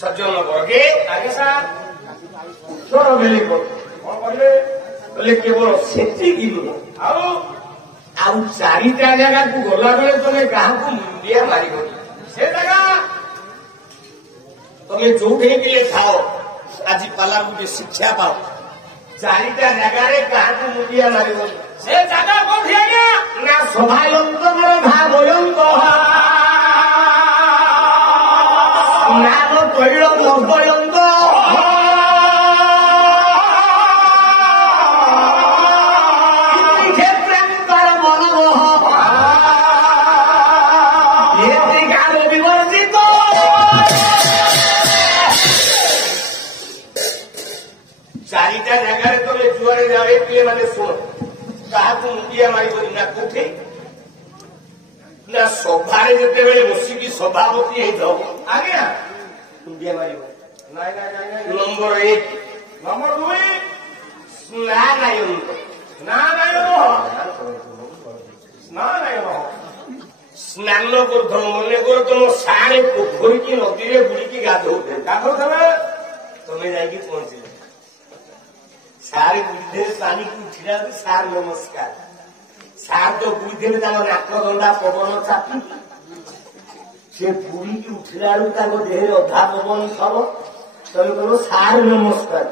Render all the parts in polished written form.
सज्जन वर्गे आगे सार छोड़ बेले कौन कहले बोले केवल सेतिकी नुह आउ चारिटा जगह को गला बेले तुम क्या मुंडिया मार से जगह तुम जो खाओ आज पाला गोटे शिक्षा पाओ चारिटा जगार क्या मुंडिया मार से जगह कौन आज्ञा ना सभायंत भावयंत नाम तैल मर्दयंत क्षेत्रांतर मनमोह गान विवर्जित चारिटा जगार तुम जुआरे जाए किए मैंने शुण क्या मुंडिया मार ना कौटे ना सभारे जिते बसिकी सभापति आज्ञा मुंडिया मार नाई नाई नाई नाई नंबर 1 नंबर 2 स्नानायंत ना नाई ना नाई स्नान कर मन कर तुम सारे पोखरी की नदी में बुड़ी गाधोते गाधोथे तुम्हें जाकि पहुंचे सारे बुढ़े पानी को उठिला सार नमस्कार सार तो बुढ़े नाक दंडा पवन चापी से बुड़ी की उठिला देह अधा पवन थव तुम कह सार नमस्कार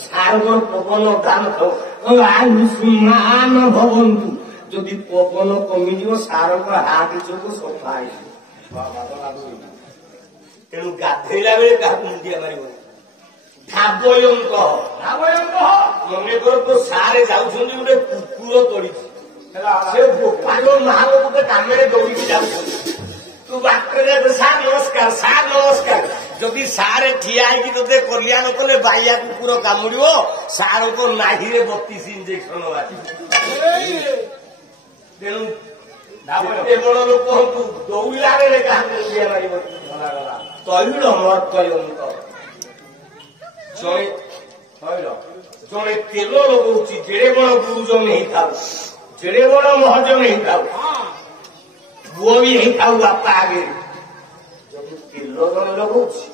सार पवन अधा नमान भवंतु जदि पवन कमिज सार हाथ चोक सफा तेणु गाधेला बेले क्या मुंडिया मार धावयंत मने कर तो सारे जाऊँ गोटे कुकुर तोड़ी से गोपाल माल गोटे कम दौड़ी जाऊँ तू बाटरे सार नमस्कार जदि सारे ठिया होते कलिया कले बाइया कुकुर कामुड़ सार को नाही 32 इंजेक्शन तेणु एते बड़ लोक हूँ दौड़ा बेले क्या मुंडिया मार तैल मर्दयंत जड़े तेल लगौची जेड़े बड़ गुरुजन नहीं था जेड़े बड़ महजन नहीं था पुओ भी नहीं था बापा आगे जब तेल जड़े लगौची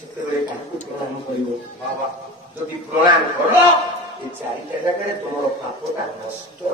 से प्रणाम कर प्रणाम कर ये चारिटा जगह तुम पापटा नष्ट हो